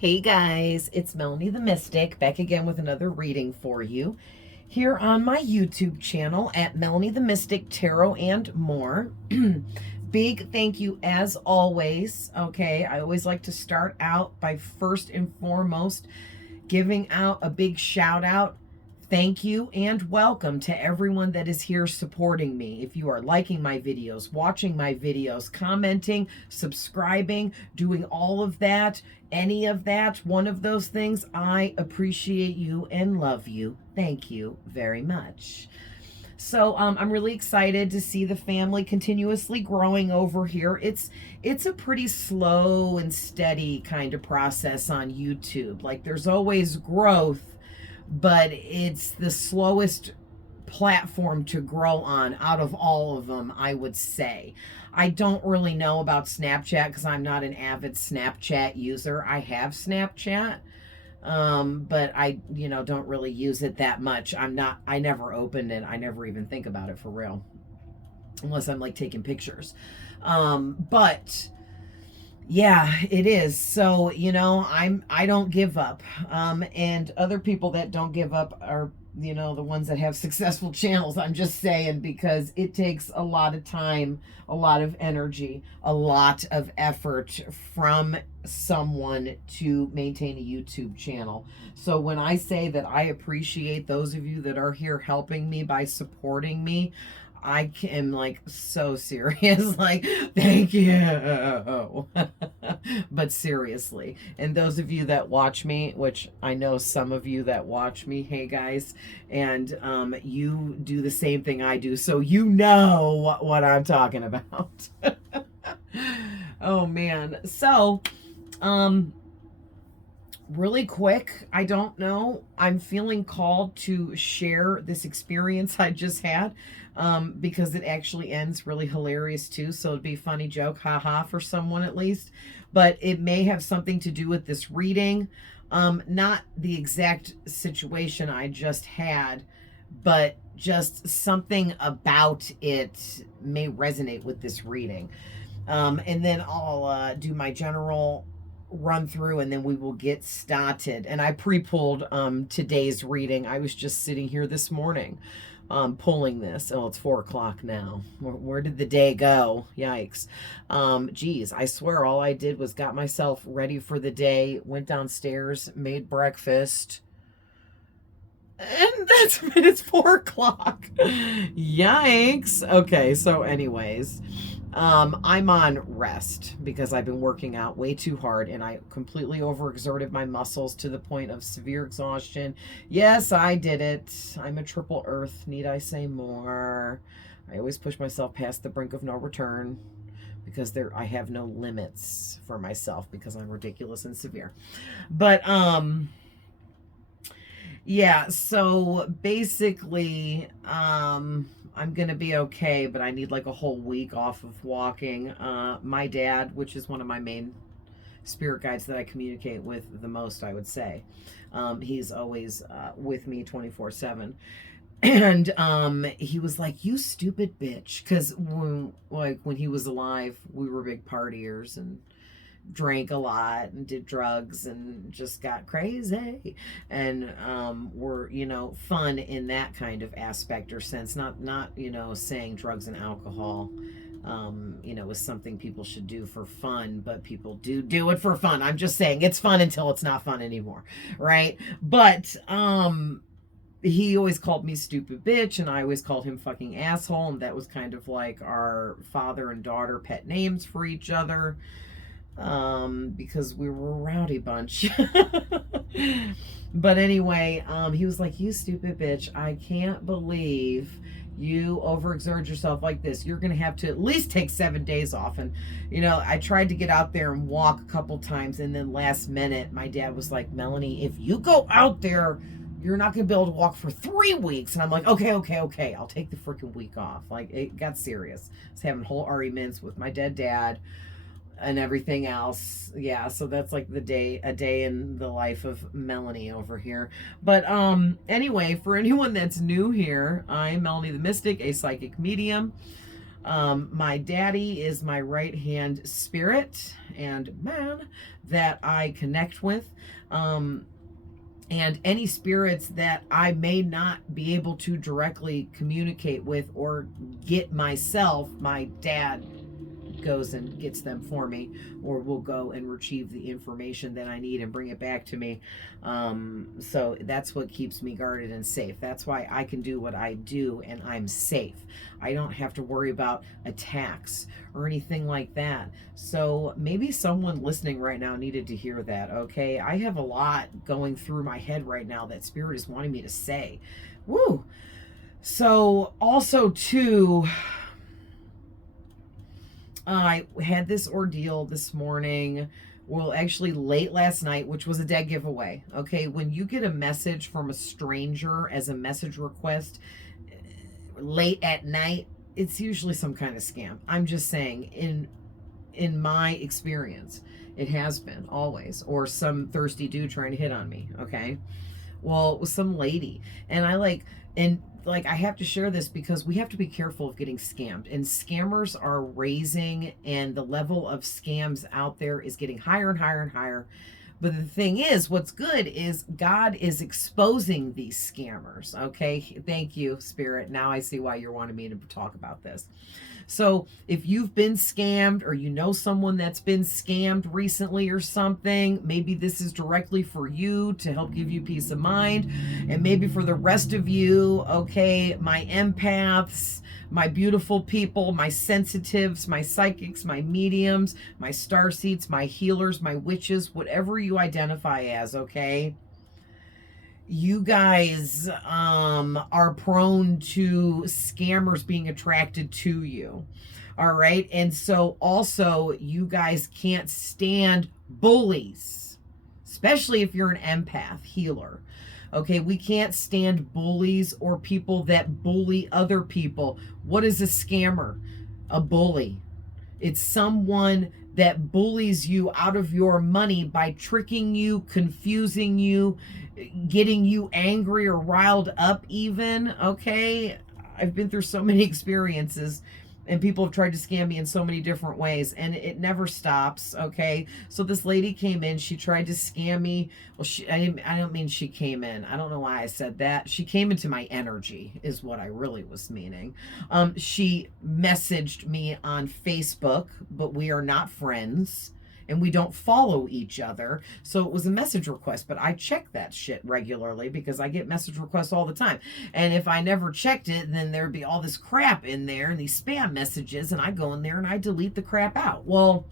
Hey guys, it's Melanie the Mystic back again with another reading for you here on my YouTube channel at Melanie the Mystic Tarot and More. Big thank you as always. Okay, I always like to start out by first and foremost giving out a big shout out. Thank you and welcome to everyone that is here supporting me. If you are liking my videos, watching my videos, commenting, subscribing, doing all of that, any of that, one of those things, I appreciate you and love you. Thank you very much. So I'm really excited to see the family continuously growing over here. It's a pretty slow and steady kind of process on YouTube. Like there's always growth, but it's the slowest platform to grow on out of all of them, I would say. I don't really know about Snapchat because I'm not an avid Snapchat user. I have Snapchat, but I, don't really use it that much. I never opened it. I never even think about it for real, unless I'm like taking pictures. But yeah, it is. So, I don't give up. And other people that don't give up are, the ones that have successful channels. I'm just saying, because it takes a lot of time, a lot of energy, a lot of effort from someone to maintain a YouTube channel. So when I say that I appreciate those of you that are here helping me by supporting me, I am like so serious, like, thank you. But seriously, and those of you that watch me, which I know some of you that watch me, hey guys, and you do the same thing I do, so you know what I'm talking about. Oh man. So, really quick, I don't know, I'm feeling called to share this experience I just had, because it actually ends really hilarious too, so it'd be a funny joke, haha, for someone at least, but it may have something to do with this reading. Not the exact situation I just had, but just something about it may resonate with this reading. And then I'll do my general run through and then we will get started. And I pre-pulled today's reading. I was just sitting here this morning pulling this. Oh, it's 4 o'clock now. Where did the day go? Yikes. Geez, I swear all I did was got myself ready for the day, went downstairs, made breakfast, and it's 4 o'clock. Yikes. Okay, so anyways, I'm on rest because I've been working out way too hard and I completely overexerted my muscles to the point of severe exhaustion. Yes, I did it. I'm a triple earth. Need I say more? I always push myself past the brink of no return because I have no limits for myself because I'm ridiculous and severe. But yeah, so basically, I'm gonna be okay, but I need like a whole week off of walking. My dad, which is one of my main spirit guides that I communicate with the most, I would say, he's always with me 24/7. And he was like, "You stupid bitch," because when he was alive, we were big partiers and drank a lot and did drugs and just got crazy, and were fun in that kind of aspect or sense, not saying drugs and alcohol is something people should do for fun, but people do it for fun. I'm just saying it's fun until it's not fun anymore, right? But he always called me stupid bitch and I always called him fucking asshole, and that was kind of like our father and daughter pet names for each other, because we were a rowdy bunch. But anyway, he was like, "You stupid bitch, I can't believe you overexert yourself like this. You're gonna have to at least take 7 days off." And I tried to get out there and walk a couple times, and then last minute my dad was like, "Melanie, if you go out there, you're not gonna be able to walk for 3 weeks." And I'm like, okay, I'll take the freaking week off. Like, it got serious. I was having whole arguments with my dead dad and everything else. Yeah, so that's like a day in the life of Melanie over here. But anyway, for anyone that's new here, I'm Melanie the Mystic, a psychic medium. My daddy is my right hand spirit and man that I connect with. And any spirits that I may not be able to directly communicate with or get myself, my dad goes and gets them for me, or will go and retrieve the information that I need and bring it back to me. So that's what keeps me guarded and safe. That's why I can do what I do and I'm safe. I don't have to worry about attacks or anything like that. So maybe someone listening right now needed to hear that, okay? I have a lot going through my head right now that Spirit is wanting me to say. Woo! So also too, I had this ordeal this morning, well, actually late last night, which was a dead giveaway. Okay, when you get a message from a stranger as a message request late at night, it's usually some kind of scam. I'm just saying, in my experience, it has been always, or some thirsty dude trying to hit on me. Okay, well, it was some lady, and I have to share this because we have to be careful of getting scammed, and scammers are raising, and the level of scams out there is getting higher and higher and higher. But the thing is, what's good is God is exposing these scammers. Okay, thank you, Spirit. Now I see why you're wanting me to talk about this. So if you've been scammed, or you know someone that's been scammed recently or something, maybe this is directly for you to help give you peace of mind. And maybe for the rest of you, okay, my empaths, my beautiful people, my sensitives, my psychics, my mediums, my starseeds, my healers, my witches, whatever you identify as, okay? You guys are prone to scammers being attracted to you. All right. And so also, you guys can't stand bullies, especially if you're an empath healer. Okay. We can't stand bullies or people that bully other people. What is a scammer? A bully. It's someone that bullies you out of your money by tricking you, confusing you, getting you angry or riled up even, okay? I've been through so many experiences, and people have tried to scam me in so many different ways, and it never stops, okay? So this lady came in, she tried to scam me. Well, I don't mean she came in. I don't know why I said that. She came into my energy is what I really was meaning. She messaged me on Facebook, but we are not friends and we don't follow each other. So it was a message request, but I check that shit regularly because I get message requests all the time. And if I never checked it, then there'd be all this crap in there and these spam messages, and I go in there and I delete the crap out. Well,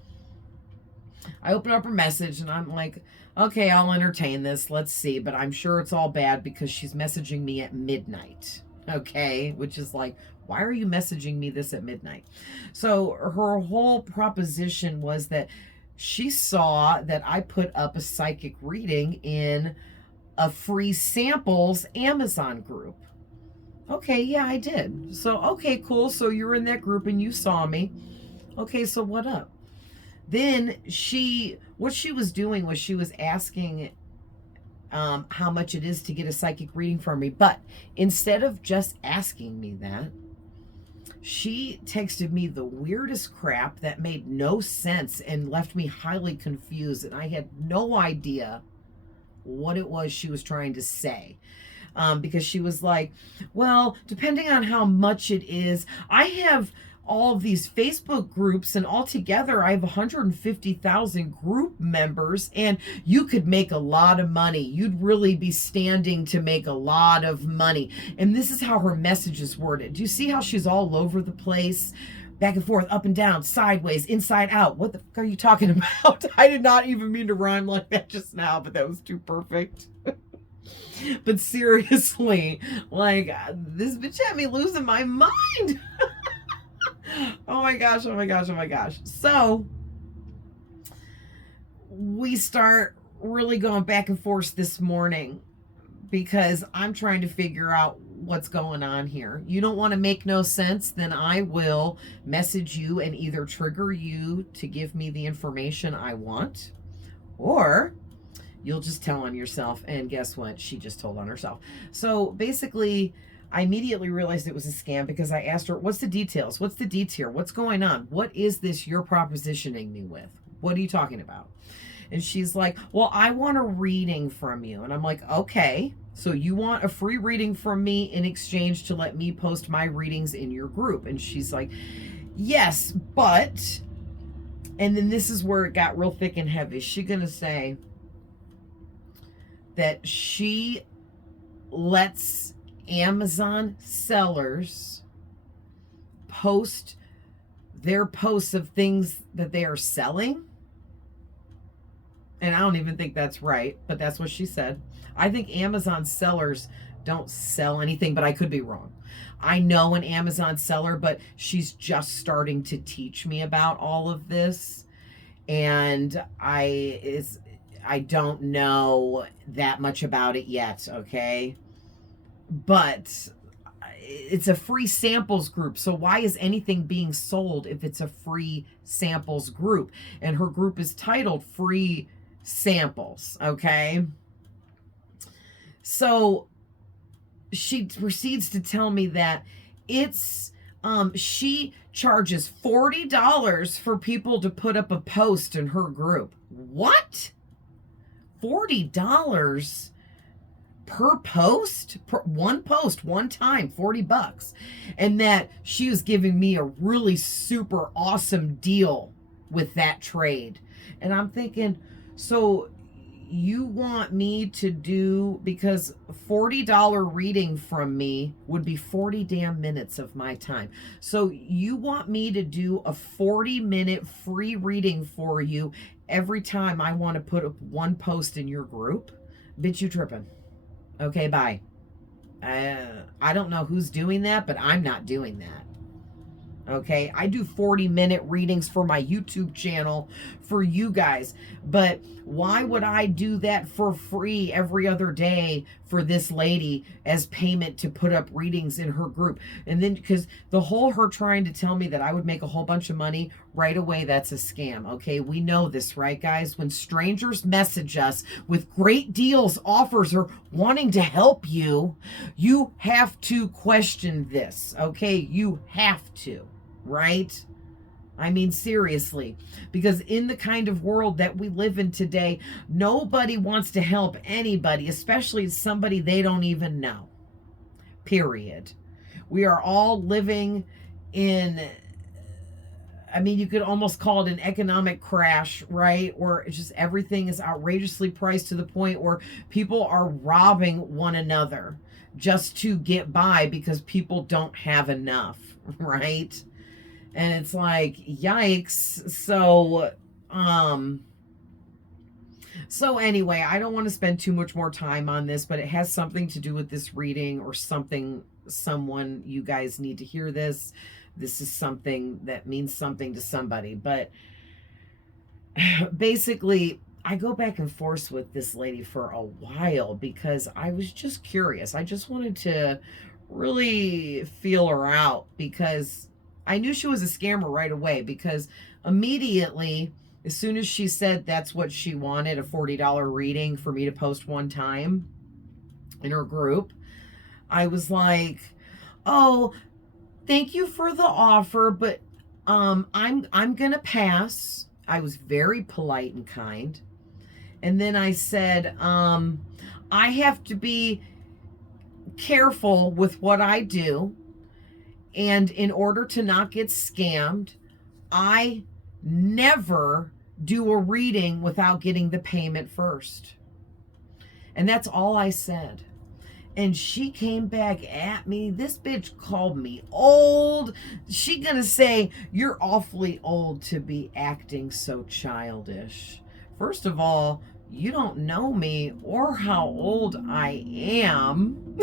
I open up her message and I'm like, okay, I'll entertain this. Let's see. But I'm sure it's all bad because she's messaging me at midnight. Okay. Which is like, why are you messaging me this at midnight? So her whole proposition was that she saw that I put up a psychic reading in a free samples Amazon group. Okay, yeah, I did. So, okay, cool. So you're in that group and you saw me. Okay, so what up? Then what she was doing was she was asking how much it is to get a psychic reading from me. But instead of just asking me that, she texted me the weirdest crap that made no sense and left me highly confused. And I had no idea what it was she was trying to say. Because she was like, well, depending on how much it is, I have all of these Facebook groups, and altogether I have 150,000 group members, and you could make a lot of money. You'd really be standing to make a lot of money. And this is how her message is worded. Do you see how she's all over the place? Back and forth, up and down, sideways, inside out. What the fuck are you talking about? I did not even mean to rhyme like that just now, but that was too perfect. But seriously, like, this bitch had me losing my mind. Oh my gosh, oh my gosh, oh my gosh. So we start really going back and forth this morning because I'm trying to figure out what's going on here. You don't want to make no sense, then I will message you and either trigger you to give me the information I want, or you'll just tell on yourself. And guess what? She just told on herself. So basically, I immediately realized it was a scam because I asked her, what's the details? What's the detail? What's going on? What is this you're propositioning me with? What are you talking about? And she's like, well, I want a reading from you. And I'm like, okay, so you want a free reading from me in exchange to let me post my readings in your group? And she's like, yes, but, and then this is where it got real thick and heavy. She's going to say that she lets Amazon sellers post their posts of things that they are selling. And I don't even think that's right, but that's what she said. I think Amazon sellers don't sell anything, but I could be wrong. I know an Amazon seller, but she's just starting to teach me about all of this. And I don't know that much about it yet, okay? But it's a free samples group. So why is anything being sold if it's a free samples group? And her group is titled Free Samples, okay? So she proceeds to tell me that it's she charges $40 for people to put up a post in her group. What? $40 per post? Per one post, one time, $40. And that she was giving me a really super awesome deal with that trade. And I'm thinking, so you want me to do, because $40 reading from me would be 40 damn minutes of my time. So you want me to do a 40-minute free reading for you every time I want to put up one post in your group? Bitch, you tripping. Okay, bye. I don't know who's doing that, but I'm not doing that. Okay, I do 40-minute readings for my YouTube channel for you guys, but why would I do that for free every other day for this lady as payment to put up readings in her group? And then, because the whole her trying to tell me that I would make a whole bunch of money right away, that's a scam. Okay, we know this, right, guys? When strangers message us with great deals, offers, or wanting to help you, you have to question this. Okay, you have to. Right? I mean, seriously, because in the kind of world that we live in today, nobody wants to help anybody, especially somebody they don't even know. Period. We are all living in, I mean, you could almost call it an economic crash, right? Where it's just everything is outrageously priced to the point where people are robbing one another just to get by because people don't have enough, right? And it's like, yikes. So anyway, I don't want to spend too much more time on this, but it has something to do with this reading or something. Someone, you guys need to hear this. This is something that means something to somebody. But basically, I go back and forth with this lady for a while because I was just curious. I just wanted to really feel her out because I knew she was a scammer right away, because immediately, as soon as she said that's what she wanted, a $40 reading for me to post one time in her group, I was like, oh, thank you for the offer, but I'm gonna pass. I was very polite and kind. And then I said, I have to be careful with what I do. And in order to not get scammed, I never do a reading without getting the payment first. And that's all I said. And she came back at me. This bitch called me old. She gonna say, you're awfully old to be acting so childish. First of all, you don't know me or how old I am.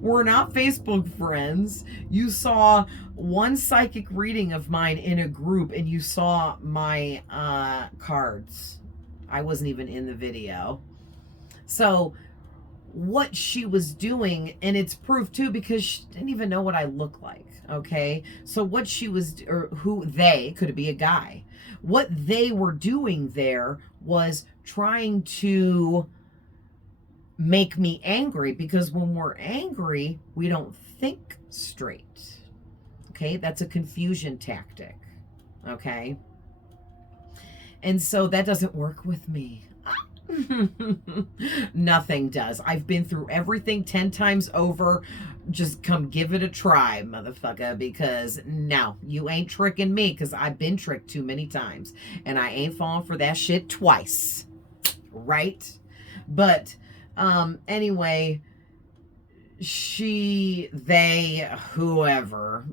We're not Facebook friends. You saw one psychic reading of mine in a group and you saw my cards. I wasn't even in the video. So what she was doing, and it's proof too because she didn't even know what I look like, okay? So what she was, or who they, could be a guy, what they were doing there was trying to make me angry, because when we're angry, we don't think straight. Okay, that's a confusion tactic. Okay, and so that doesn't work with me. Nothing does. I've been through everything 10 times over. Just come give it a try, motherfucker, because no, you ain't tricking me, because I've been tricked too many times and I ain't falling for that shit twice. Right? But anyway, whoever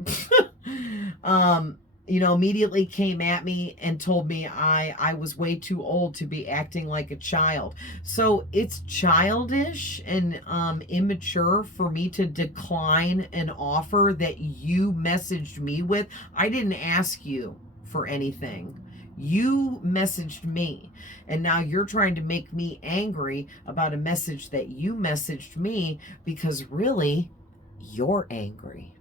immediately came at me and told me I was way too old to be acting like a child. So it's childish and immature for me to decline an offer that you messaged me with. I didn't ask you for anything. You messaged me, and now you're trying to make me angry about a message that you messaged me, because really, you're angry.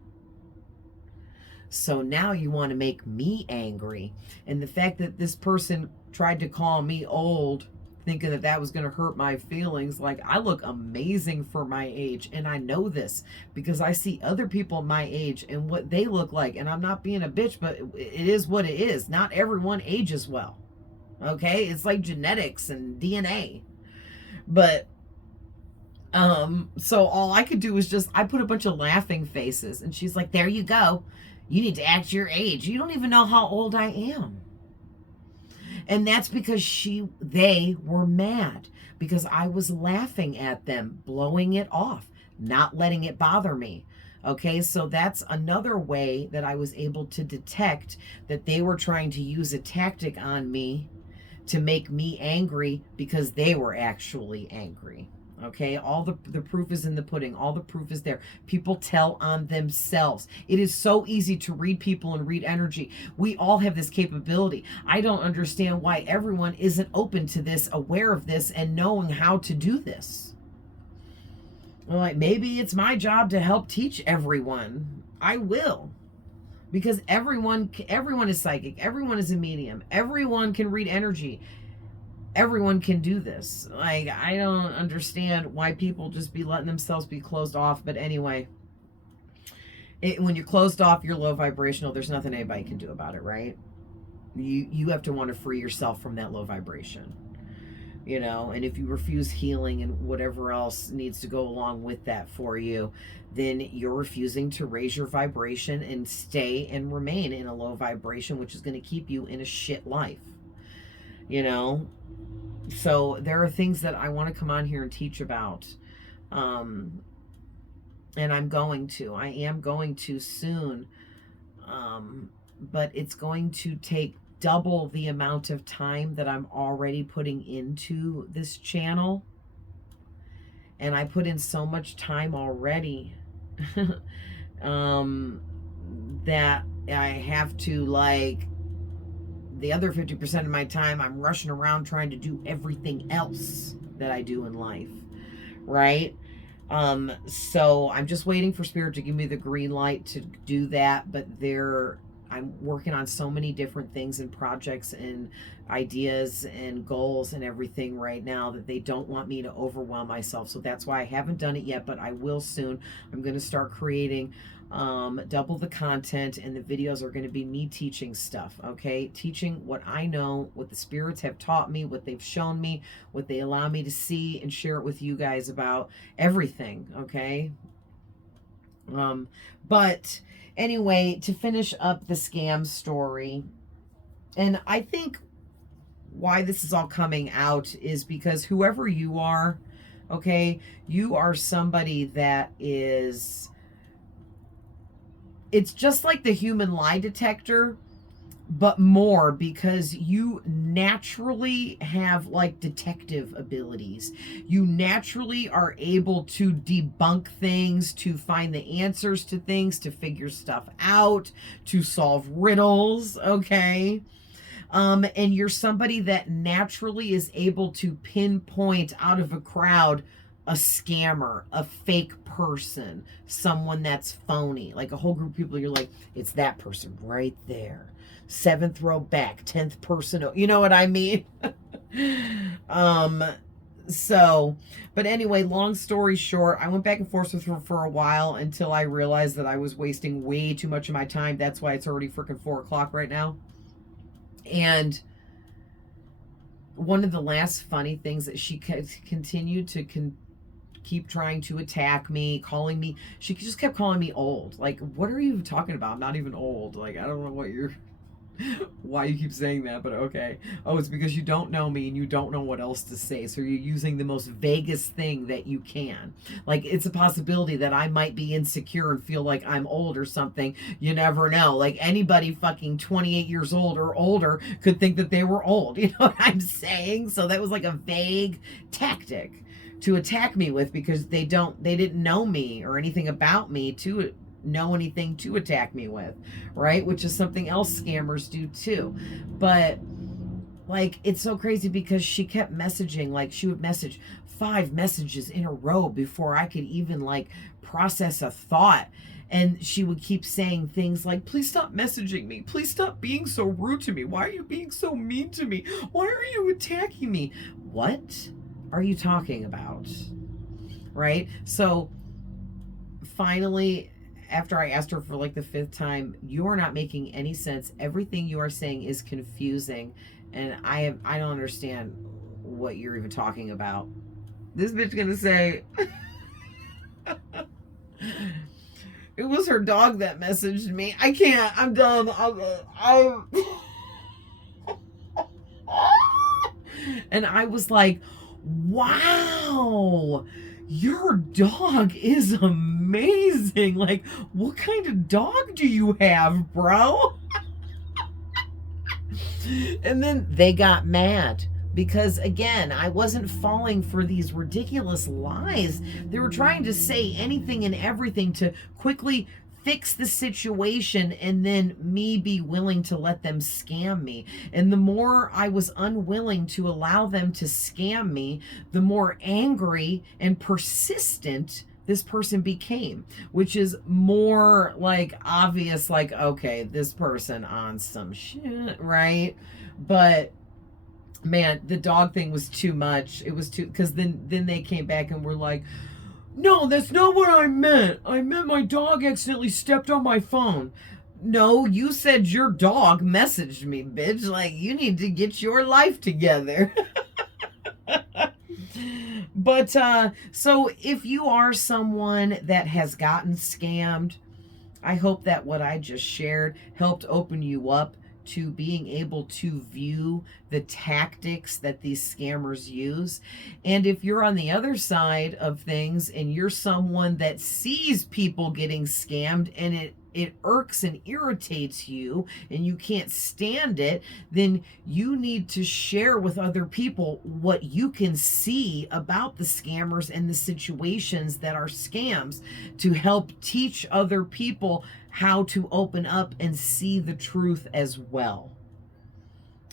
So now you want to make me angry. And the fact that this person tried to call me old, thinking that that was going to hurt my feelings, like, I look amazing for my age. And I know this because I see other people my age and what they look like. And I'm not being a bitch, but it is what it is. Not everyone ages well. Okay? It's like genetics and DNA. But so all I could do was I put a bunch of laughing faces, and she's like, there you go. You need to act your age. You don't even know how old I am. And that's because they were mad because I was laughing at them, blowing it off, not letting it bother me. Okay, so that's another way that I was able to detect that they were trying to use a tactic on me to make me angry because they were actually angry. Okay, all the proof is in the pudding. All the proof is there. People tell on themselves. It is so easy to read people and read energy. We all have this capability. I don't understand why everyone isn't open to this, aware of this, and knowing how to do this. Well, like, maybe it's my job to help teach everyone. I will. Because everyone is psychic. Everyone is a medium. Everyone can read energy. Everyone can do this. Like, I don't understand why people just be letting themselves be closed off. But anyway, when you're closed off, you're low vibrational. There's nothing anybody can do about it, right? You have to want to free yourself from that low vibration. And if you refuse healing and whatever else needs to go along with that for you, then you're refusing to raise your vibration and stay and remain in a low vibration, which is going to keep you in a shit life. So there are things that I want to come on here and teach about. And I am going to soon. But it's going to take double the amount of time that I'm already putting into this channel. And I put in so much time already that I have to, the other 50% of my time, I'm rushing around trying to do everything else that I do in life, right? So I'm just waiting for Spirit to give me the green light to do that, but I'm working on so many different things and projects and ideas and goals and everything right now that they don't want me to overwhelm myself. So that's why I haven't done it yet, but I will soon. I'm going to start creating double the content, and the videos are going to be me teaching stuff, okay? Teaching what I know, what the spirits have taught me, what they've shown me, what they allow me to see, and share it with you guys about everything, okay? But anyway, to finish up the scam story, and I think why this is all coming out is because whoever you are, okay, you are somebody that is, it's just like the human lie detector, but more, because you naturally have detective abilities. You naturally are able to debunk things, to find the answers to things, to figure stuff out, to solve riddles, okay? And you're somebody that naturally is able to pinpoint out of a crowd a scammer, a fake person, someone that's phony, like a whole group of people. You're like, it's that person right there. 7th row back, 10th person. You know what I mean? So, but anyway, long story short, I went back and forth with her for a while until I realized that I was wasting way too much of my time. That's why it's already freaking 4 o'clock right now. And one of the last funny things that she continued to keep trying to attack me, calling me, she just kept calling me old. Like, what are you talking about? I'm not even old. Like, I don't know what you're why you keep saying that, but okay. Oh, it's because you don't know me and you don't know what else to say. So you're using the most vaguest thing that you can. Like, it's a possibility that I might be insecure and feel like I'm old or something. You never know. Like, anybody fucking 28 years old or older could think that they were old. You know what I'm saying? So that was like a vague tactic to attack me with, because they didn't know me or anything about me to know anything to attack me with, right? Which is something else scammers do too. But like, it's so crazy because she kept messaging, like she would message 5 messages in a row before I could even like process a thought. And she would keep saying things like, please stop messaging me. Please stop being so rude to me. Why are you being so mean to me? Why are you attacking me? What are you talking about? Right? So finally, after I asked her for like the 5th time, you are not making any sense. Everything you are saying is confusing, and I don't understand what you're even talking about. This bitch gonna say it was her dog that messaged me. I can't. I'm done. And I was like, wow, your dog is amazing. Like, what kind of dog do you have, bro? And then they got mad because, again, I wasn't falling for these ridiculous lies. They were trying to say anything and everything to quickly fix the situation and then me be willing to let them scam me. And the more I was unwilling to allow them to scam me, the more angry and persistent this person became, which is more like obvious, like, okay, this person on some shit, right? But man, the dog thing was too much. It was too, because then they came back and were like, no, that's not what I meant. I meant my dog accidentally stepped on my phone. No, you said your dog messaged me, bitch. Like, you need to get your life together. But so if you are someone that has gotten scammed, I hope that what I just shared helped open you up to being able to view the tactics that these scammers use. And if you're on the other side of things and you're someone that sees people getting scammed and it irks and irritates you and you can't stand it, then you need to share with other people what you can see about the scammers and the situations that are scams to help teach other people how to open up and see the truth as well.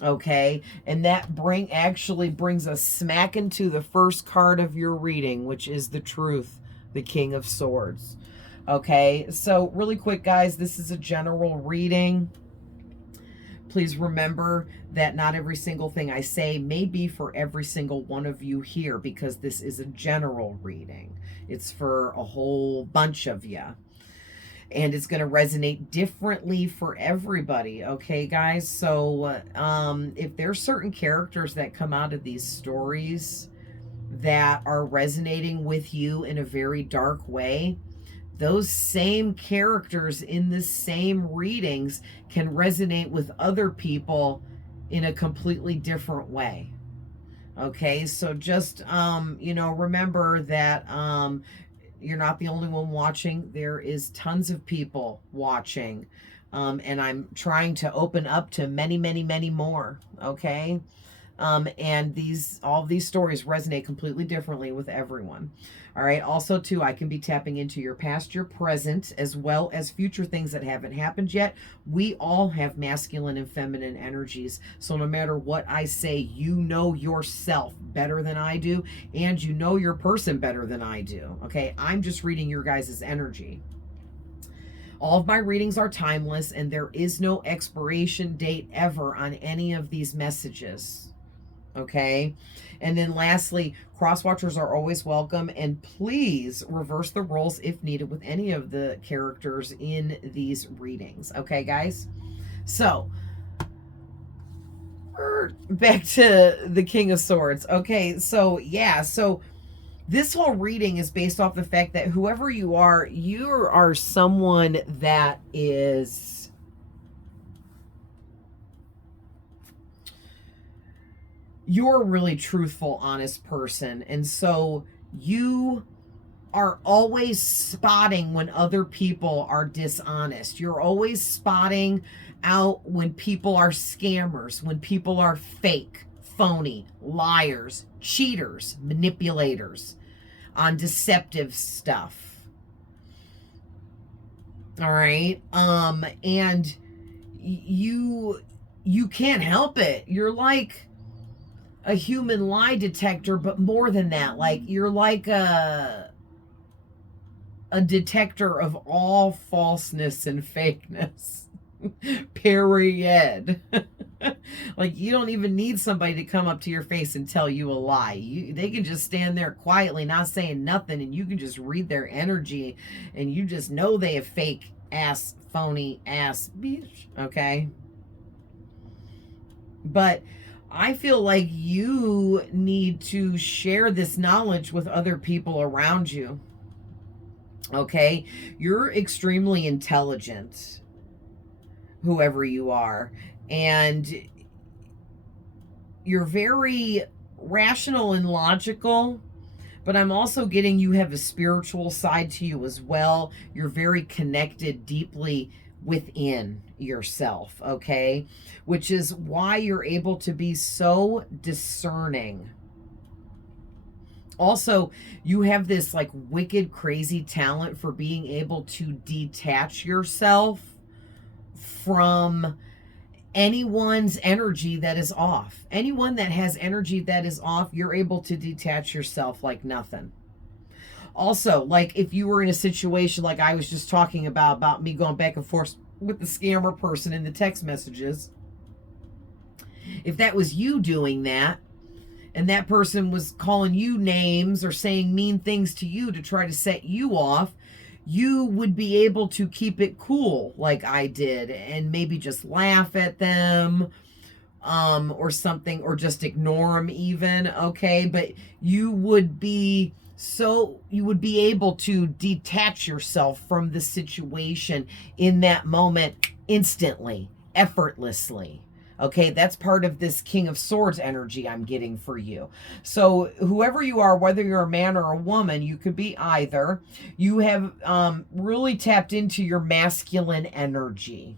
Okay, and that actually brings us smack into the first card of your reading, which is the truth, the King of Swords. Okay, so really quick, guys, this is a general reading. Please remember that not every single thing I say may be for every single one of you here, because this is a general reading. It's for a whole bunch of you. And it's going to resonate differently for everybody. Okay, guys? So if there's certain characters that come out of these stories that are resonating with you in a very dark way, those same characters in the same readings can resonate with other people in a completely different way. Okay, so just remember that you're not the only one watching. There is tons of people watching, and I'm trying to open up to many, many, many more. Okay. And all of these stories resonate completely differently with everyone. All right. Also, too, I can be tapping into your past, your present, as well as future things that haven't happened yet. We all have masculine and feminine energies. So no matter what I say, you know yourself better than I do, and you know your person better than I do. Okay. I'm just reading your guys' energy. All of my readings are timeless, and there is no expiration date ever on any of these messages. Okay. And then lastly, cross watchers are always welcome, and please reverse the roles if needed with any of the characters in these readings. Okay, guys? So, back to the King of Swords. Okay, so yeah, so this whole reading is based off the fact that whoever you are someone that is, you're a really truthful, honest person. And so you are always spotting when other people are dishonest. You're always spotting out when people are scammers, when people are fake, phony, liars, cheaters, manipulators, on deceptive stuff. All right. And you can't help it. You're like a human lie detector, but more than that, like you're like a detector of all falseness and fakeness. Period. Like you don't even need somebody to come up to your face and tell you a lie. They can just stand there quietly, not saying nothing, and you can just read their energy, and you just know they have fake ass, phony ass bitch. Okay, but I feel like you need to share this knowledge with other people around you. Okay, you're extremely intelligent, whoever you are, and you're very rational and logical, but I'm also getting you have a spiritual side to you as well. You're very connected deeply within yourself, okay? Which is why you're able to be so discerning. Also, you have this like wicked, crazy talent for being able to detach yourself from anyone's energy that is off. Anyone that has energy that is off, you're able to detach yourself like nothing. Also, like if you were in a situation like I was just talking about me going back and forth with the scammer person in the text messages, if that was you doing that, and that person was calling you names or saying mean things to you to try to set you off, you would be able to keep it cool like I did and maybe just laugh at them, or something, or just ignore them even, okay? But you would be able to detach yourself from the situation in that moment instantly, effortlessly. Okay, that's part of this King of Swords energy I'm getting for you. So, whoever you are, whether you're a man or a woman, you could be either. You have really tapped into your masculine energy.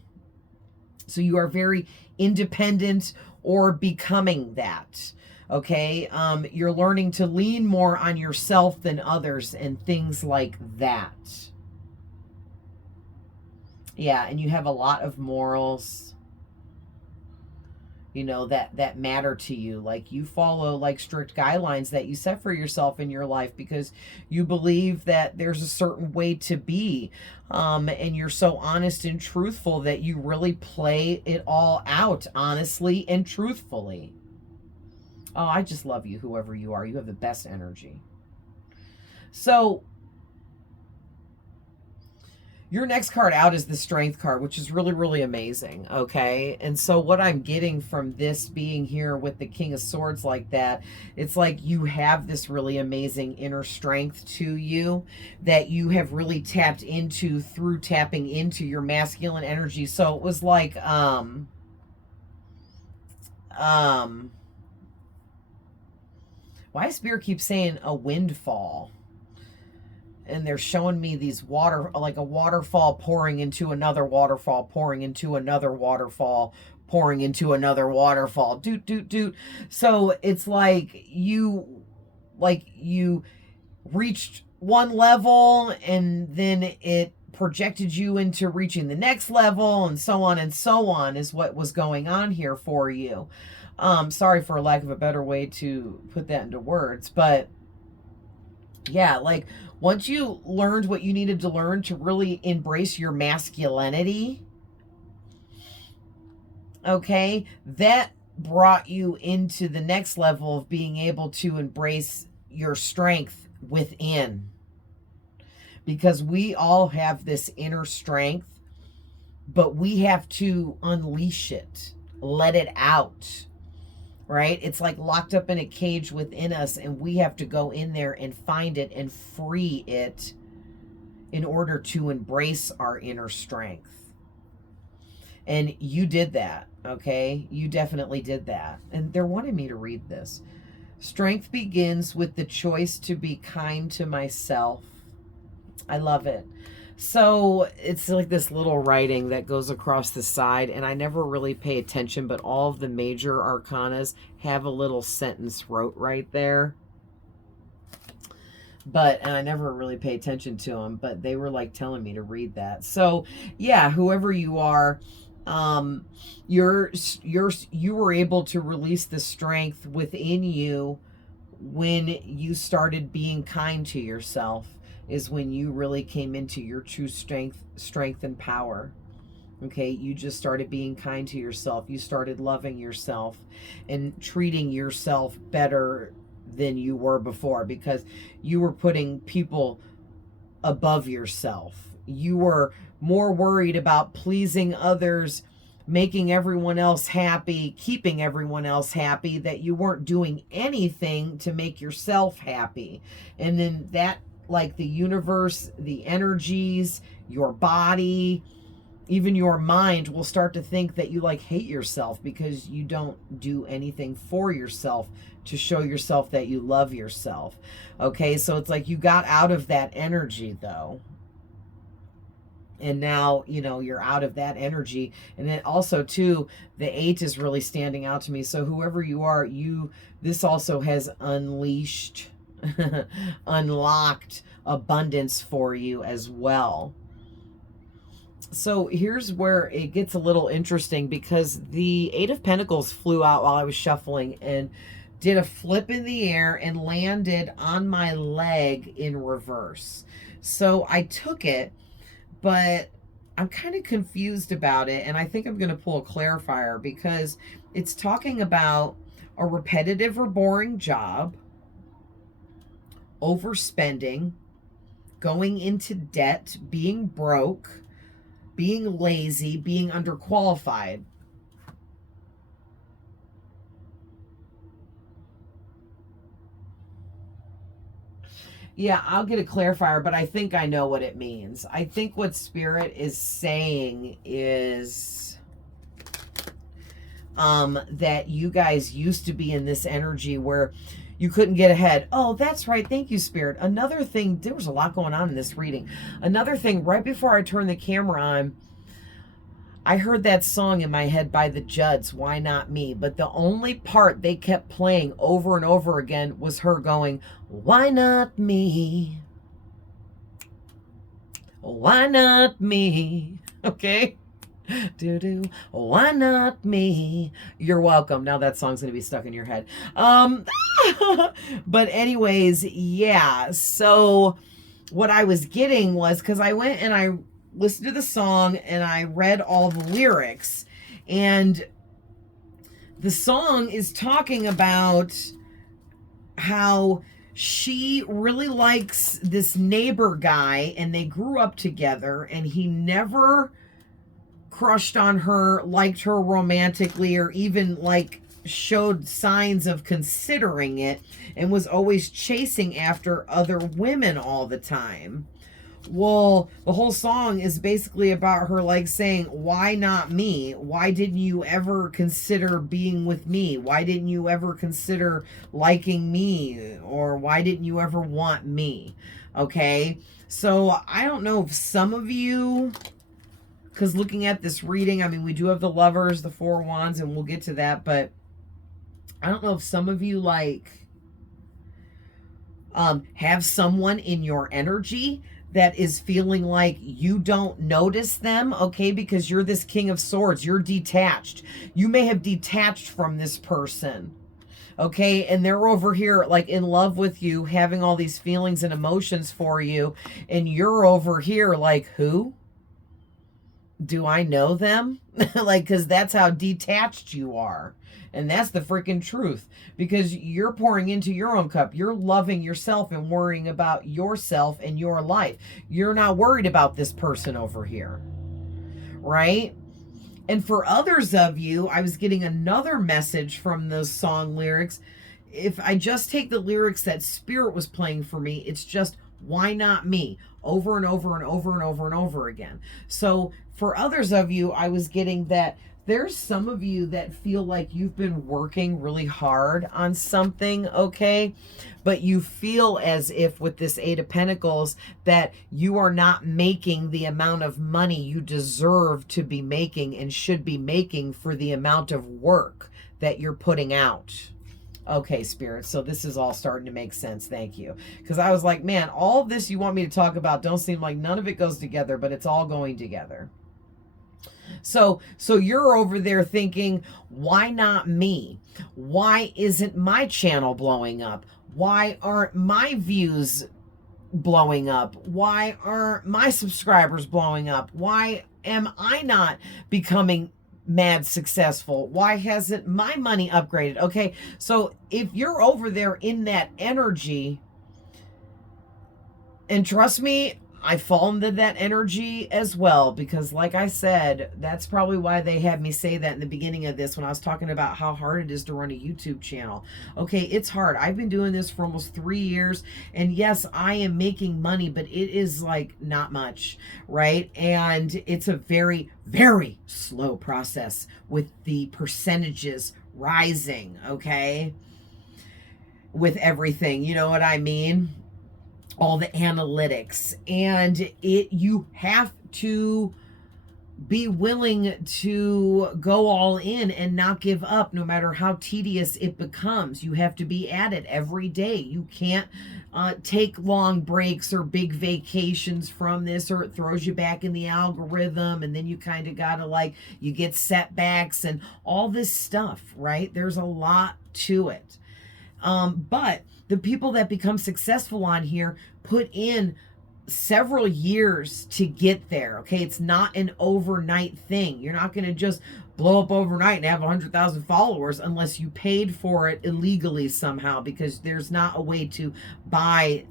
So, you are very independent or becoming that. Okay, you're learning to lean more on yourself than others and things like that. Yeah, and you have a lot of morals, that matter to you. Like you follow like strict guidelines that you set for yourself in your life because you believe that there's a certain way to be, and you're so honest and truthful that you really play it all out honestly and truthfully. Oh, I just love you, whoever you are. You have the best energy. So your next card out is the Strength card, which is really, really amazing, okay? And so what I'm getting from this being here with the King of Swords like that, it's like you have this really amazing inner strength to you that you have really tapped into through tapping into your masculine energy. So it was like, why Spirit keeps saying a windfall? And they're showing me these water, like a waterfall pouring into another waterfall, pouring into another waterfall, pouring into another waterfall. Doot, doot, doot. So it's like you reached one level and then it projected you into reaching the next level, and so on is what was going on here for you. Sorry for a lack of a better way to put that into words, but yeah, like once you learned what you needed to learn to really embrace your masculinity, okay, that brought you into the next level of being able to embrace your strength within. Because we all have this inner strength, but we have to unleash it, let it out, right? It's like locked up in a cage within us, and we have to go in there and find it and free it in order to embrace our inner strength. And you did that, okay? You definitely did that. And they're wanting me to read this. Strength begins with the choice to be kind to myself. I love it. So it's like this little writing that goes across the side, and I never really pay attention, but all of the major arcanas have a little sentence wrote right there. And I never really pay attention to them, but they were like telling me to read that. So yeah, whoever you are, you were able to release the strength within you when you started being kind to yourself, is when you really came into your true strength and power. Okay, you just started being kind to yourself. You started loving yourself and treating yourself better than you were before, because you were putting people above yourself. You were more worried about pleasing others, making everyone else happy, keeping everyone else happy, that you weren't doing anything to make yourself happy. And then that, like the universe, the energies, your body, even your mind will start to think that you like hate yourself because you don't do anything for yourself to show yourself that you love yourself. Okay, so it's like you got out of that energy though. And now, you know, you're out of that energy. And then also too, the 8 is really standing out to me. So whoever you are, this also has unleashed, unlocked abundance for you as well. So here's where it gets a little interesting, because the 8 of Pentacles flew out while I was shuffling and did a flip in the air and landed on my leg in reverse. So I took it, but I'm kind of confused about it, and I think I'm going to pull a clarifier, because it's talking about a repetitive or boring job, overspending, going into debt, being broke, being lazy, being underqualified. Yeah, I'll get a clarifier, but I think I know what it means. I think what Spirit is saying is that you guys used to be in this energy where you couldn't get ahead. Oh, that's right. Thank you, Spirit. Another thing, there was a lot going on in this reading. Another thing, right before I turned the camera on, I heard that song in my head by the Judds, Why Not Me? But the only part they kept playing over and over again was her going, why not me? Why not me? Okay? Why not me? You're welcome. Now that song's going to be stuck in your head. But anyways, yeah. So what I was getting was, because I went and I listened to the song and I read all the lyrics, and the song is talking about how she really likes this neighbor guy and they grew up together, and he never crushed on her, liked her romantically, or even like showed signs of considering it, and was always chasing after other women all the time. Well, the whole song is basically about her like saying, why not me? Why didn't you ever consider being with me? Why didn't you ever consider liking me? Or why didn't you ever want me? Okay, so I don't know if some of you, because looking at this reading, I mean, we do have the Lovers, the Four of Wands, and we'll get to that, but I don't know if some of you like have someone in your energy that is feeling like you don't notice them, okay, because you're this King of Swords. You're detached. You may have detached from this person, okay, and they're over here like in love with you, having all these feelings and emotions for you, and you're over here like, who? Do I know them? Like, because that's how detached you are. And that's the freaking truth. Because you're pouring into your own cup. You're loving yourself and worrying about yourself and your life. You're not worried about this person over here. Right? And for others of you, I was getting another message from those song lyrics. If I just take the lyrics that Spirit was playing for me, it's just, why not me? Over and over and over and over and over again. So for others of you, I was getting that there's some of you that feel like you've been working really hard on something, okay? But you feel as if with this Eight of Pentacles that you are not making the amount of money you deserve to be making and should be making for the amount of work that you're putting out. Okay, Spirit, so this is all starting to make sense. Thank you. Because I was like, man, all of this you want me to talk about don't seem like none of it goes together, but it's all going together. So you're over there thinking, why not me? Why isn't my channel blowing up? Why aren't my views blowing up? Why aren't my subscribers blowing up? Why am I not becoming mad successful? Why hasn't my money upgraded? Okay, so if you're over there in that energy, and trust me, I fall into that energy as well, because like I said, that's probably why they had me say that in the beginning of this when I was talking about how hard it is to run a YouTube channel. Okay, it's hard. I've been doing this for almost 3 years, and yes, I am making money, but it is like not much, right? And it's a very, very slow process with the percentages rising, okay? With everything, you know what I mean? All the analytics, and you have to be willing to go all in and not give up no matter how tedious it becomes. You have to be at it every day. You can't take long breaks or big vacations from this, or it throws you back in the algorithm, and then you kind of gotta, like, you get setbacks and all this stuff, right? There's a lot to it. But the people that become successful on here put in several years to get there. Okay, it's not an overnight thing. You're not going to just blow up overnight and have 100,000 followers unless you paid for it illegally somehow, because there's not a way to buy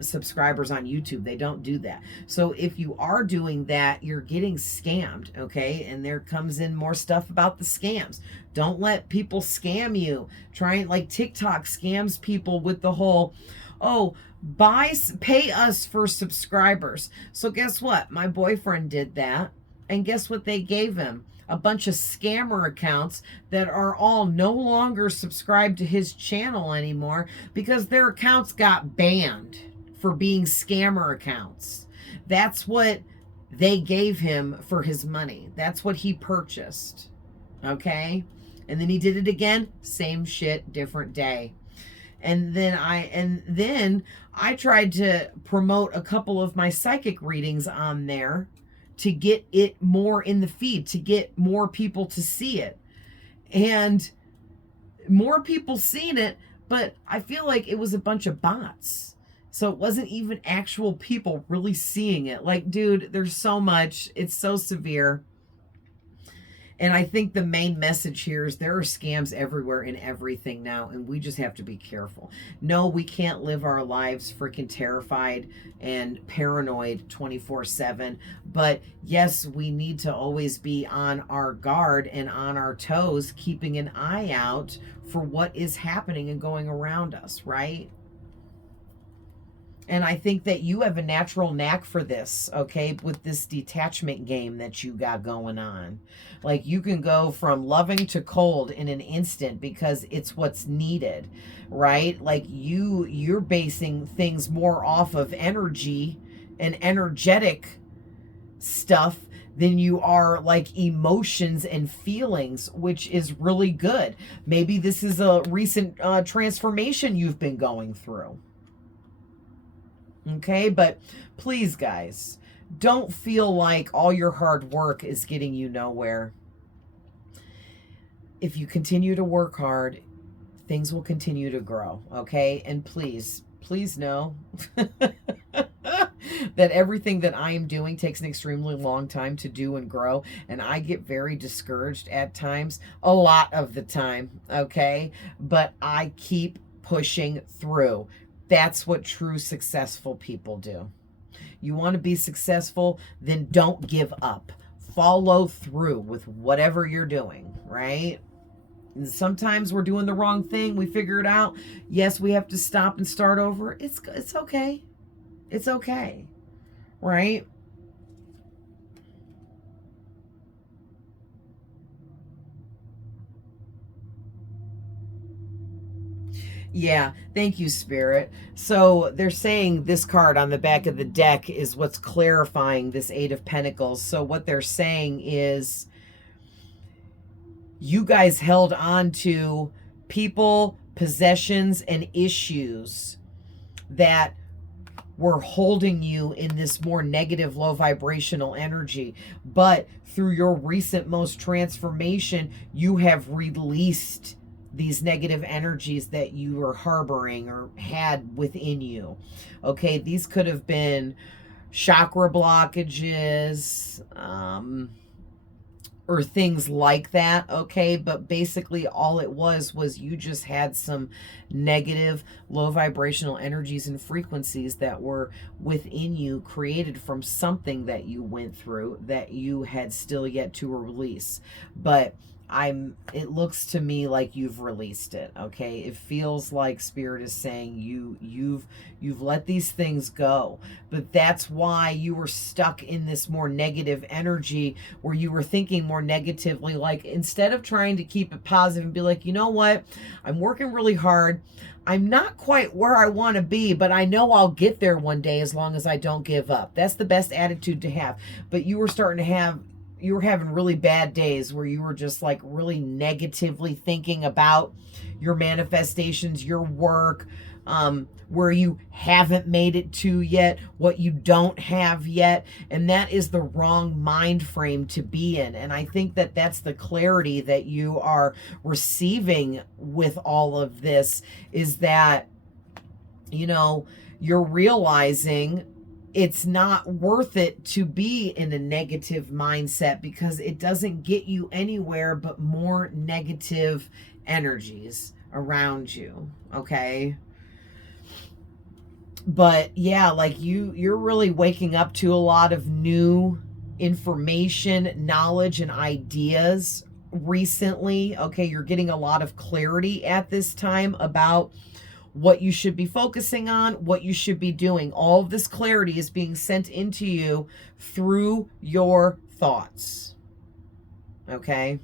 subscribers on YouTube. They don't do that. So if you are doing that, you're getting scammed. Okay, and there comes in more stuff about the scams. Don't let people scam you. Like TikTok scams people with the whole, oh, pay us for subscribers. So guess what? My boyfriend did that, and guess what they gave him? A bunch of scammer accounts that are all no longer subscribed to his channel anymore because their accounts got banned for being scammer accounts. That's what they gave him for his money. That's what he purchased. Okay? And then he did it again, same shit, different day. And then I tried to promote a couple of my psychic readings on there to get it more in the feed, to get more people to see it. And more people seen it, but I feel like it was a bunch of bots. So it wasn't even actual people really seeing it. Like, dude, there's so much. It's so severe. And I think the main message here is there are scams everywhere in everything now, and we just have to be careful. No, we can't live our lives freaking terrified and paranoid 24/7. But yes, we need to always be on our guard and on our toes, keeping an eye out for what is happening and going around us, right? And I think that you have a natural knack for this, okay, with this detachment game that you got going on. Like, you can go from loving to cold in an instant because it's what's needed, right? Like, you're basing things more off of energy and energetic stuff than you are like emotions and feelings, which is really good. Maybe this is a recent transformation you've been going through. Okay, but please, guys, don't feel like all your hard work is getting you nowhere. If you continue to work hard, things will continue to grow, okay? And please know that everything that I am doing takes an extremely long time to do and grow. And I get very discouraged at times, a lot of the time, okay? But I keep pushing through. That's what true successful people do. You want to be successful, then don't give up. Follow through with whatever you're doing, right? And sometimes we're doing the wrong thing. We figure it out. Yes, we have to stop and start over. It's okay. It's okay. Right? Yeah, thank you, Spirit. So they're saying this card on the back of the deck is what's clarifying this Eight of Pentacles. So what they're saying is you guys held on to people, possessions, and issues that were holding you in this more negative, low vibrational energy. But through your recent most transformation, you have released these negative energies that you were harboring or had within you. Okay, these could have been chakra blockages, or things like that, okay? But basically all it was you just had some negative, low vibrational energies and frequencies that were within you, created from something that you went through that you had still yet to release. But it looks to me like you've released it, okay? It feels like Spirit is saying you've let these things go. But that's why you were stuck in this more negative energy where you were thinking more negatively. Like, instead of trying to keep it positive and be like, you know what, I'm working really hard, I'm not quite where I want to be, but I know I'll get there one day as long as I don't give up. That's the best attitude to have. But you were having really bad days where you were just like really negatively thinking about your manifestations, your work, where you haven't made it to yet, what you don't have yet. And that is the wrong mind frame to be in. And I think that that's the clarity that you are receiving with all of this, is that, you know, you're realizing it's not worth it to be in a negative mindset, because it doesn't get you anywhere but more negative energies around you, okay? But yeah, like you're really waking up to a lot of new information, knowledge, and ideas recently, okay? You're getting a lot of clarity at this time about what you should be focusing on, what you should be doing. All of this clarity is being sent into you through your thoughts. Okay?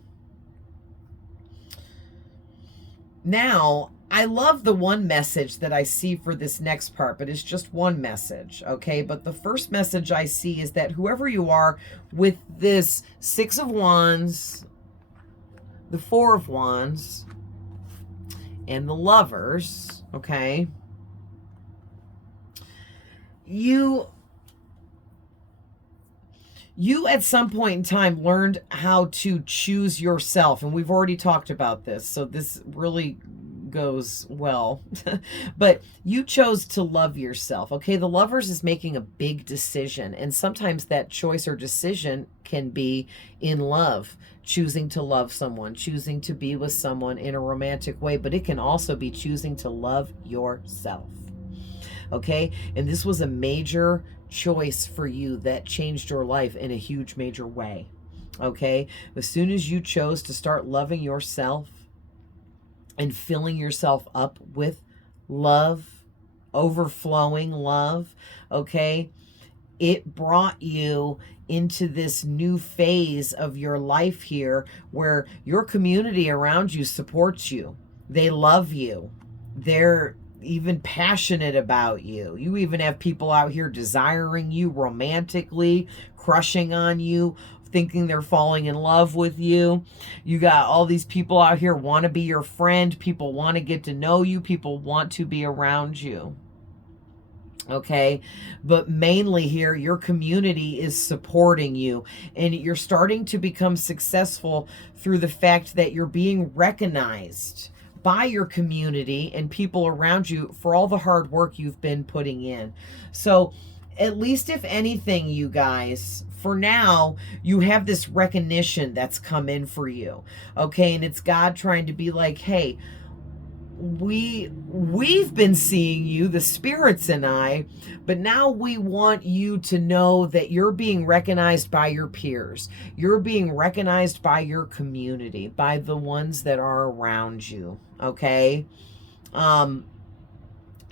Now, I love the one message that I see for this next part, but it's just one message, okay? But the first message I see is that whoever you are with this Six of Wands, the Four of Wands, and the Lovers, okay, you at some point in time learned how to choose yourself, and we've already talked about this, so this really goes well. But you chose to love yourself, okay? The Lovers is making a big decision, and sometimes that choice or decision can be in love, choosing to love someone, choosing to be with someone in a romantic way, but it can also be choosing to love yourself, okay? And this was a major choice for you that changed your life in a huge, major way, okay? As soon as you chose to start loving yourself and filling yourself up with love, overflowing love, okay, it brought you into this new phase of your life here where your community around you supports you. They love you. They're even passionate about you. You even have people out here desiring you romantically, crushing on you, thinking they're falling in love with you. You got all these people out here want to be your friend. People want to get to know you. People want to be around you. Okay, but mainly here, your community is supporting you, and you're starting to become successful through the fact that you're being recognized by your community and people around you for all the hard work you've been putting in. So at least if anything, you guys, for now, you have this recognition that's come in for you. Okay, and it's God trying to be like, hey, we've been seeing you, the spirits and I, but now we want you to know that you're being recognized by your peers. You're being recognized by your community, by the ones that are around you. Okay?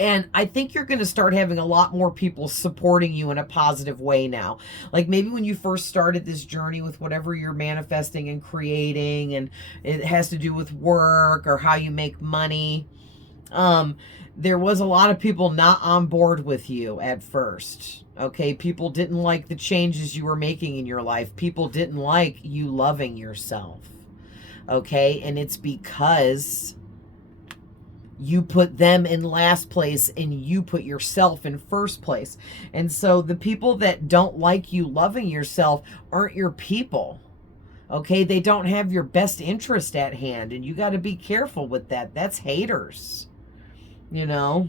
And I think you're going to start having a lot more people supporting you in a positive way now. Like maybe when you first started this journey with whatever you're manifesting and creating, and it has to do with work or how you make money. There was a lot of people not on board with you at first. Okay, people didn't like the changes you were making in your life. People didn't like you loving yourself. Okay, and it's because you put them in last place and you put yourself in first place. And so the people that don't like you loving yourself aren't your people. Okay, they don't have your best interest at hand, and you got to be careful with that. That's haters, you know.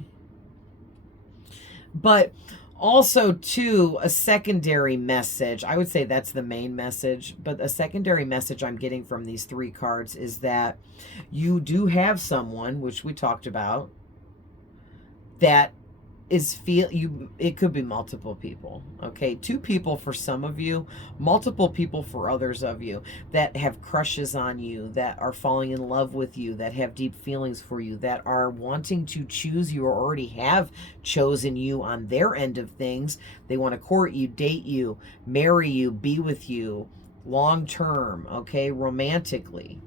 But also, too, a secondary message, I would say that's the main message, but a secondary message I'm getting from these three cards is that you do have someone, which we talked about, that is it could be multiple people. Okay, two people for some of you, multiple people for others of you, that have crushes on you, that are falling in love with you, that have deep feelings for you, that are wanting to choose you or already have chosen you on their end of things. They want to court you, date you, marry you, be with you long term, okay, romantically.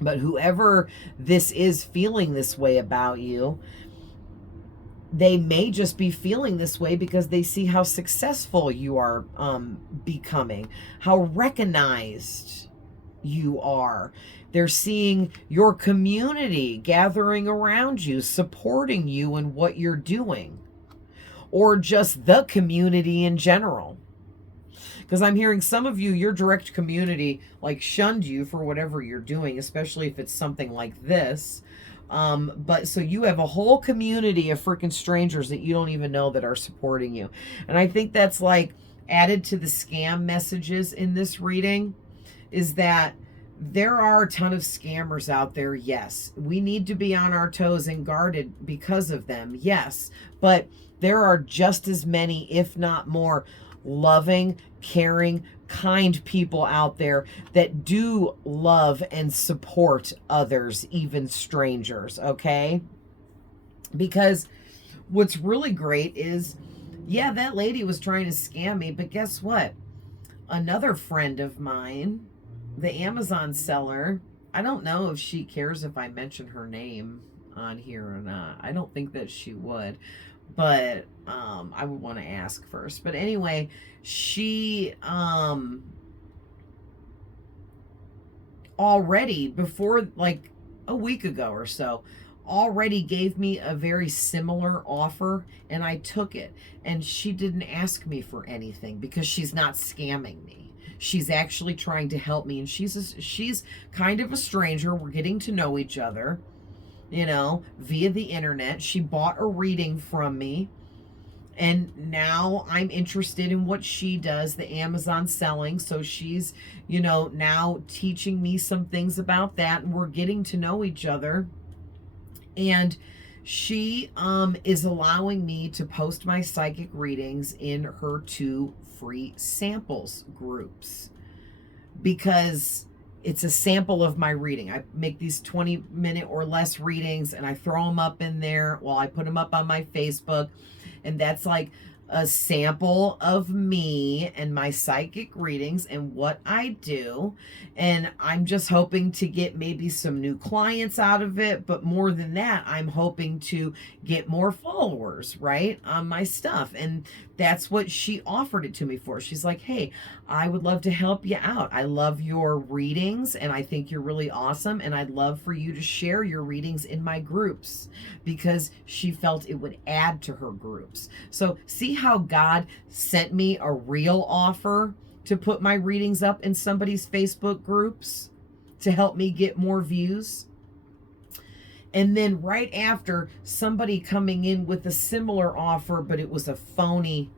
But whoever this is feeling this way about you, they may just be feeling this way because they see how successful you are becoming, how recognized you are. They're seeing your community gathering around you, supporting you in what you're doing, or just the community in general. Because I'm hearing some of you, your direct community, like shunned you for whatever you're doing, especially if it's something like this. But so you have a whole community of freaking strangers that you don't even know that are supporting you. And I think that's like added to the scam messages in this reading, is that there are a ton of scammers out there. Yes, we need to be on our toes and guarded because of them. Yes, but there are just as many, if not more, loving, caring, kind people out there that do love and support others, even strangers, okay? Because what's really great is, yeah, that lady was trying to scam me, but guess what? Another friend of mine, the Amazon seller, I don't know if she cares if I mention her name on here or not. I don't think that she would, but I would want to ask first. But anyway, she already, before like a week ago or so, already gave me a very similar offer, and I took it. And she didn't ask me for anything because she's not scamming me. She's actually trying to help me, and she's kind of a stranger. We're getting to know each other, you know, via the internet. She bought a reading from me, and now I'm interested in what she does, the Amazon selling. So she's, you know, now teaching me some things about that, and we're getting to know each other. And she is allowing me to post my psychic readings in her 2 free samples groups, because it's a sample of my reading. I make these 20-minute or less readings, and I throw them up in there. Well, I put them up on my Facebook, and that's like a sample of me and my psychic readings and what I do. And I'm just hoping to get maybe some new clients out of it. But more than that, I'm hoping to get more followers, right, on my stuff. And that's what she offered it to me for. She's like, hey, I would love to help you out. I love your readings, and I think you're really awesome. And I'd love for you to share your readings in my groups, because she felt it would add to her groups. So see how God sent me a real offer to put my readings up in somebody's Facebook groups to help me get more views. And then right after, somebody coming in with a similar offer, but it was a phony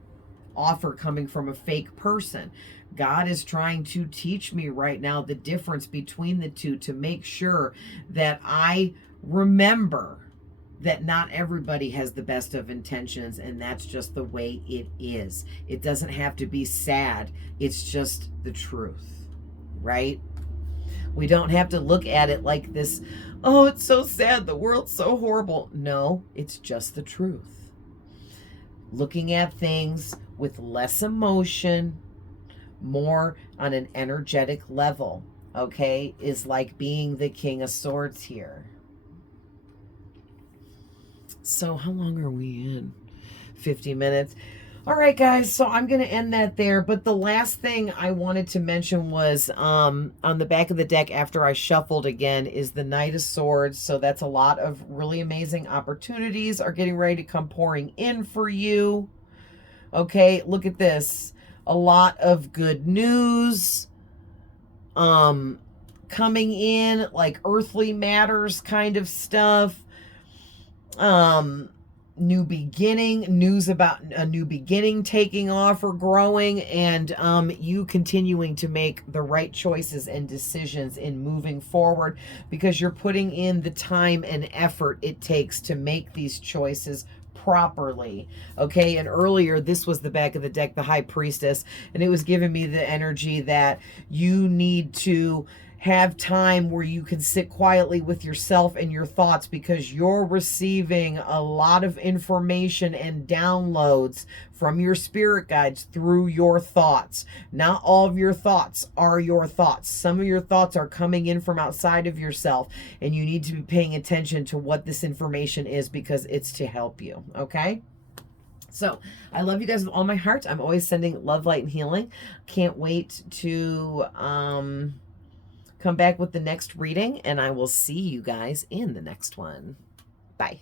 offer coming from a fake person. God is trying to teach me right now the difference between the two, to make sure that I remember that not everybody has the best of intentions, and that's just the way it is. It doesn't have to be sad, it's just the truth, right? We don't have to look at it like this, oh, it's so sad, the world's so horrible. No, it's just the truth. Looking at things with less emotion, more on an energetic level, okay, is like being the King of Swords here. So how long are we in? 50 minutes. All right, guys, so I'm going to end that there. But the last thing I wanted to mention was on the back of the deck after I shuffled again is the Knight of Swords. So that's a lot of really amazing opportunities are getting ready to come pouring in for you. Okay, look at this. A lot of good news coming in, like earthly matters kind of stuff. New beginning, news about a new beginning taking off or growing, and you continuing to make the right choices and decisions in moving forward, because you're putting in the time and effort it takes to make these choices properly. Okay, and earlier this was the back of the deck, the High Priestess, and it was giving me the energy that you need to have time where you can sit quietly with yourself and your thoughts, because you're receiving a lot of information and downloads from your spirit guides through your thoughts. Not all of your thoughts are your thoughts. Some of your thoughts are coming in from outside of yourself, and you need to be paying attention to what this information is, because it's to help you, okay? So I love you guys with all my heart. I'm always sending love, light, and healing. Can't wait to come back with the next reading, and I will see you guys in the next one. Bye.